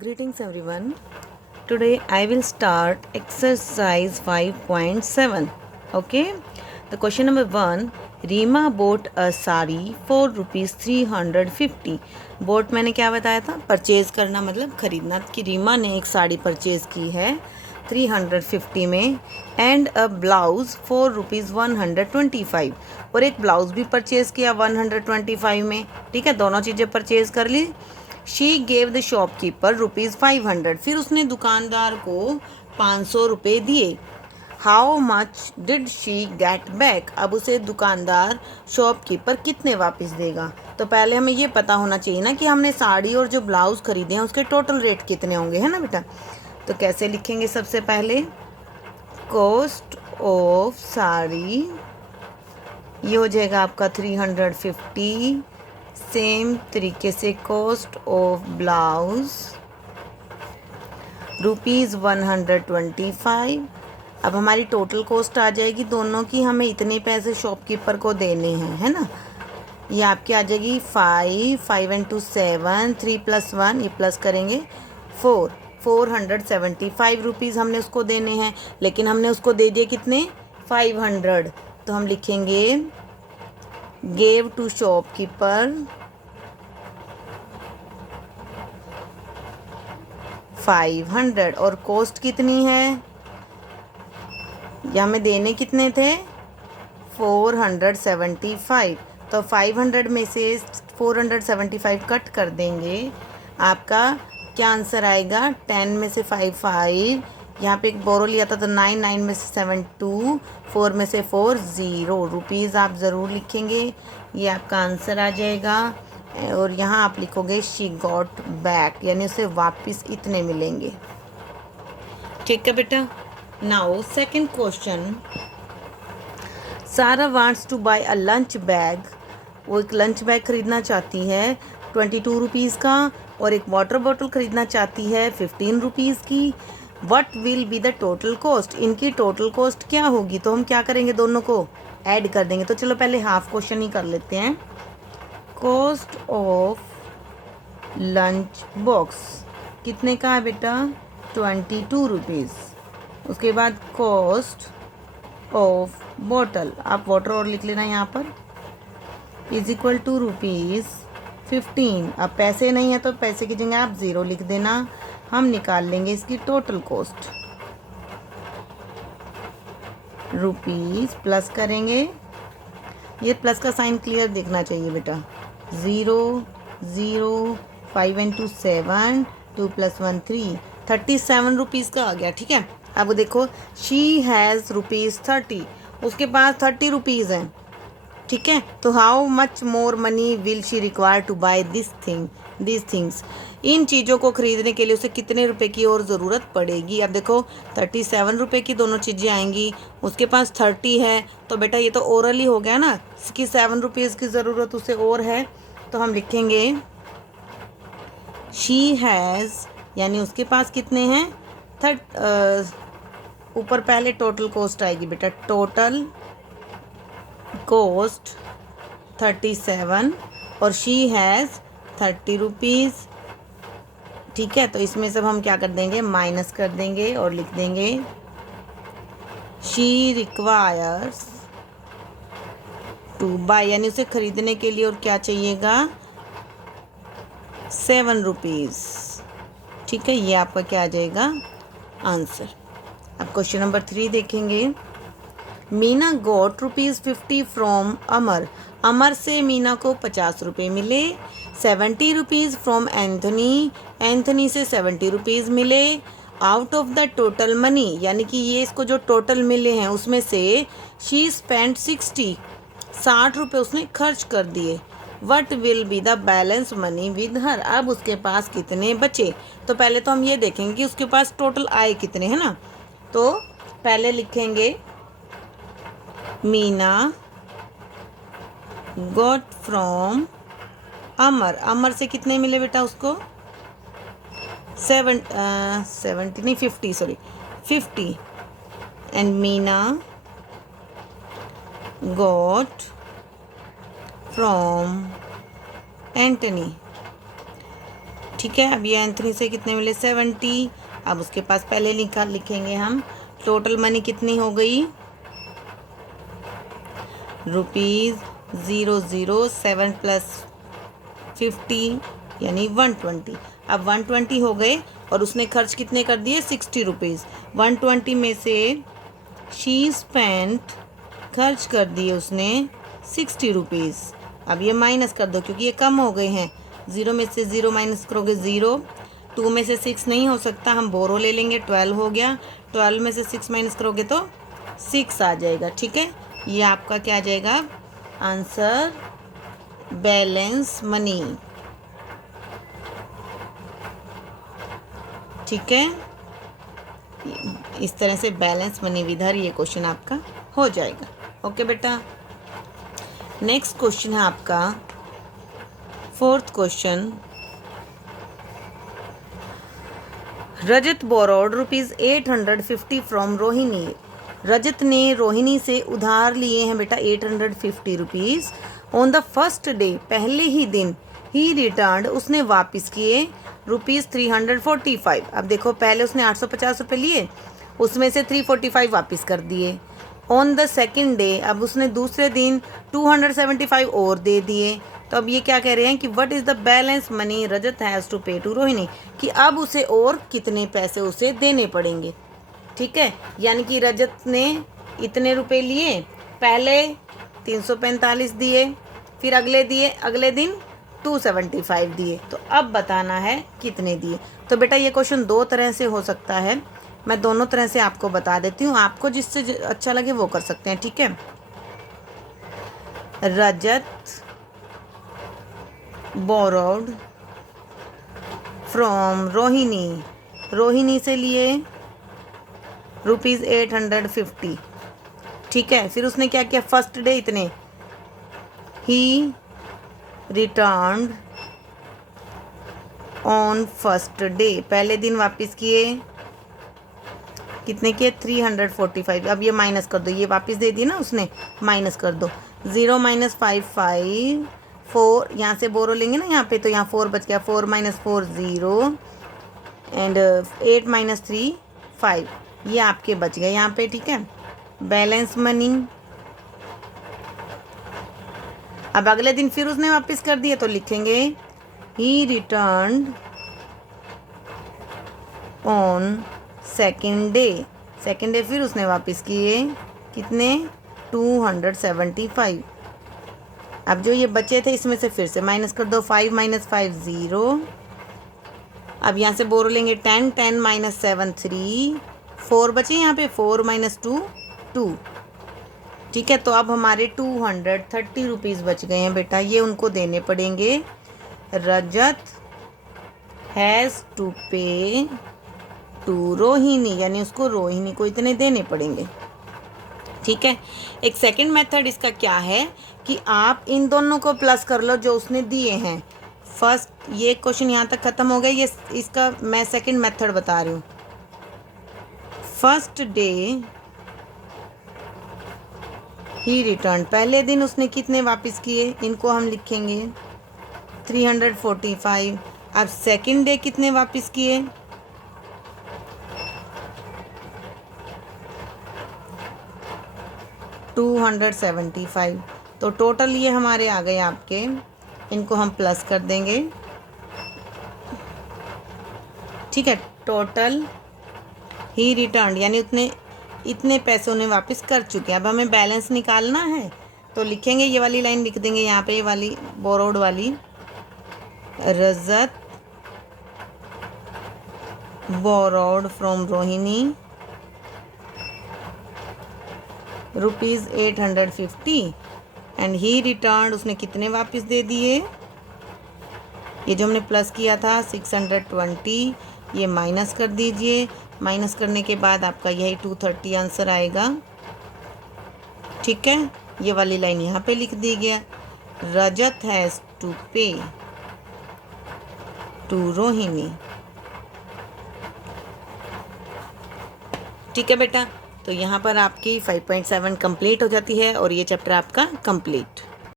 Greetings everyone. Today I will start exercise 5.7. Okay. The question number 1. Reema bought a sari for rupees 350. Bought मैंने क्या बताया था? Purchase करना मतलब खरीदना कि रीमा ने एक साड़ी परचेज की है 350 में and a blouse for rupees 125 और एक ब्लाउज भी परचेज किया 125 में. ठीक है, दोनों चीज़ें परचेज कर ली. She gave the shopkeeper rupees 500. फिर उसने दुकानदार को 500 रुपये दिए. How much did she get back. अब उसे दुकानदार शॉपकीपर कितने वापस देगा. तो पहले हमें ये पता होना चाहिए ना कि हमने साड़ी और जो ब्लाउज खरीदे हैं उसके टोटल रेट कितने होंगे, है ना बेटा. तो कैसे लिखेंगे, सबसे पहले कॉस्ट ऑफ साड़ी ये हो जाएगा आपका 350. सेम तरीके से कॉस्ट ऑफ ब्लाउज रुपीज़ 125. अब हमारी टोटल कॉस्ट आ जाएगी दोनों की. हमें इतने पैसे शॉपकीपर को देने हैं, है ना. ये आपकी आ जाएगी 5 एंड 2 7, 3 + 1 ये प्लस करेंगे 475 रुपीज़ हमने उसको देने हैं. लेकिन हमने उसको दे दिए कितने, 500. तो हम लिखेंगे गेव टू शॉपकीपर 500. और कॉस्ट कितनी है, या हमें देने कितने थे 475. तो 500 में से 475 कट कर देंगे. आपका क्या आंसर आएगा, 10 में से 5 5, यहाँ पे एक बोरो लिया था तो 9 9 में से 7 2, 4 में से 4 0 रुपीज़ आप ज़रूर लिखेंगे. ये आपका आंसर आ जाएगा. और यहाँ आप लिखोगे शी गॉट बैक, यानी उसे वापस इतने मिलेंगे. ठीक है बेटा. Now second question. Sara wants to buy a lunch bag. वो एक लंच बैग खरीदना चाहती है 22 रुपीज़ का और एक वाटर बॉटल खरीदना चाहती है 15 रुपीज़ की. What will be the total cost. इनकी टोटल कॉस्ट क्या होगी. तो हम क्या करेंगे, दोनों को ऐड कर देंगे. तो चलो पहले हाफ क्वेश्चन ही कर लेते हैं. कॉस्ट ऑफ लंच बॉक्स कितने का है बेटा, 22 रुपीज़. उसके बाद कॉस्ट ऑफ बॉटल, आप वाटर और लिख लेना यहाँ पर, इज इक्वल टू रुपीज़ 15. अब पैसे नहीं है तो पैसे की जगह आप 0 लिख देना. हम निकाल लेंगे इसकी टोटल कॉस्ट. रुपीज़ प्लस करेंगे, ये प्लस का साइन क्लियर दिखना चाहिए बेटा. 0 0 5 एंड 2 7, 2 + 1 3, 37 रुपीज़ का आ गया. ठीक है. अब देखो शी हैज़ रुपीज़ 30, उसके पास 30 रुपीज़ हैं. ठीक है. तो how much more money will she require to buy this things. इन चीज़ों को खरीदने के लिए उसे कितने रुपए की और ज़रूरत पड़ेगी. अब देखो 37 रुपये की दोनों चीज़ें आएंगी, उसके पास 30 है. तो बेटा ये तो ओरल ही हो गया ना, इसकी 7 रुपीज़ की ज़रूरत उसे और है. तो हम लिखेंगे शी हैज़, यानी उसके पास कितने हैं ऊपर पहले टोटल कॉस्ट आएगी बेटा. टोटल कॉस्ट 37 और शी हैज़ 30 रुपीज़. ठीक है. तो इसमें सब हम क्या कर देंगे, माइनस कर देंगे और लिख देंगे शी रिक्वायर्स टू बाय, यानी उसे खरीदने के लिए और क्या चाहिएगा, 7 रुपीज़. ठीक है. ये आपका क्या आ जाएगा, आंसर. अब क्वेश्चन नंबर 3 देखेंगे. मीना गॉट ₹50 फ्रॉम अमर. अमर से मीना को 50 रुपये मिले. 70 रुपीज़ फ्रॉम एंथनी. एंथनी से 70 रुपीज़ मिले. Out of the total money, यानी कि ये इसको जो टोटल मिले हैं उसमें से शी स्पेंड 60 रुपये उसने खर्च कर दिए. What will be the balance money with her. अब उसके पास कितने बचे. तो पहले तो हम ये देखेंगे कि उसके पास टोटल आए कितने, है ना. तो पहले लिखेंगे मीना गॉट फ्रॉम अमर. अमर से कितने मिले बेटा उसको, 70 नहीं 50, sorry 50. And Meena got from Antony. ठीक है। अब ये एंथनी से कितने मिले 70। अब उसके पास पहले लिखेंगे हम टोटल मनी कितनी हो गई ₹007 + 50 यानी 120। अब 120 हो गए और उसने खर्च कितने कर दिए 60 रुपीज़। 120 में से शी स्पेंट खर्च कर दिए उसने 60 रुपीज़। अब ये माइनस कर दो क्योंकि ये कम हो गए हैं। 0 में से 0 माइनस करोगे 0। 2 में से 6 नहीं हो सकता, हम बोरो ले लेंगे, 12 हो गया। 12 में से 6 माइनस करोगे तो 6 आ जाएगा। ठीक है, ये आपका क्या आ जाएगा आंसर बैलेंस मनी। ठीक है, इस तरह से बैलेंस मनी विधर ये क्वेश्चन आपका हो जाएगा। ओके बेटा, नेक्स्ट क्वेश्चन है आपका 4th question. Rajat borrowed ₹850 from Rohini. Rajat ने रोहिणी से उधार लिए हैं बेटा 850 rupees. On the first day, पहले ही दिन, ही रिटर्न, उसने वापस किए ₹345। अब देखो पहले उसने 850 रुपये लिए, उसमें से 345 वापस कर दिए। ऑन द सेकेंड डे, अब उसने दूसरे दिन 275 और दे दिए। तो अब ये क्या कह रहे हैं कि what is the balance money Rajat has to pay to Rohini, कि अब उसे और कितने पैसे उसे देने पड़ेंगे। ठीक है, यानी कि रजत ने इतने रुपए लिए, पहले 345 दिए, फिर अगले दिन 275 दिए, तो अब बताना है कितने दिए। तो बेटा ये क्वेश्चन 2 तरह से हो सकता है, मैं दोनों तरह से आपको बता देती हूँ, आपको जिससे अच्छा लगे वो कर सकते हैं। ठीक है, रजत बोरोड फ्रॉम रोहिणी, रोहिणी से लिए ₹850। ठीक है, फिर उसने क्या किया, फर्स्ट डे इतने, ही रिटर्न्ड ऑन फर्स्ट डे, पहले दिन वापस किए, कितने किए 345। अब ये माइनस कर दो, ये वापस दे दिए ना उसने, माइनस कर दो। 0 - 55 4, यहाँ से बोरो लेंगे ना यहाँ पे, तो यहाँ 4 बच गया, 4 - 4 0 एंड 8 - 3 5, ये आपके बच गए यहाँ पे। ठीक है, बैलेंस मनी। अब अगले दिन फिर उसने वापस कर दिया, तो लिखेंगे ही returned on second day, second day फिर उसने वापस किए, कितने 275। अब जो ये बचे थे इसमें से फिर से माइनस कर दो, 5 - 5 0। अब यहाँ से बोरो लेंगे 10, 10 - 7 3, 4 बचे यहाँ पे, 4 - 2 2। ठीक है, तो अब हमारे 230 रुपीज़ बच गए हैं बेटा, ये उनको देने पड़ेंगे। रजत has to pay to Rohini, यानी उसको रोहिणी को इतने देने पड़ेंगे। ठीक है, एक सेकंड मेथड इसका क्या है कि आप इन दोनों को प्लस कर लो जो उसने दिए हैं। फर्स्ट ये क्वेश्चन यहाँ तक ख़त्म हो गया, ये इसका मैं सेकंड मेथड बता रही हूँ। फर्स्ट डे ही रिटर्न, पहले दिन उसने कितने वापस किए, इनको हम लिखेंगे 345। अब सेकंड डे कितने वापस किए, $275। तो टोटल ये हमारे आ गए आपके, इनको हम प्लस कर देंगे। ठीक है, टोटल ही रिटर्न, यानी इतने पैसे उन्हें वापस कर चुके हैं। अब हमें बैलेंस निकालना है, तो लिखेंगे, ये वाली लाइन लिख देंगे यहाँ पे, ये वाली बोरोड वाली, Rajat borrowed from Rohini ₹850 and he return, उसने कितने वापस दे दिए, ये जो हमने प्लस किया था 620, ये माइनस कर दीजिए। माइनस करने के बाद आपका यही 230 आंसर आएगा। ठीक है, ये वाली लाइन यहाँ पे लिख दी गया, रजत has to pay to Rohini. ठीक है बेटा, तो यहाँ पर आपकी 5.7 कंप्लीट हो जाती है और ये चैप्टर आपका कंप्लीट।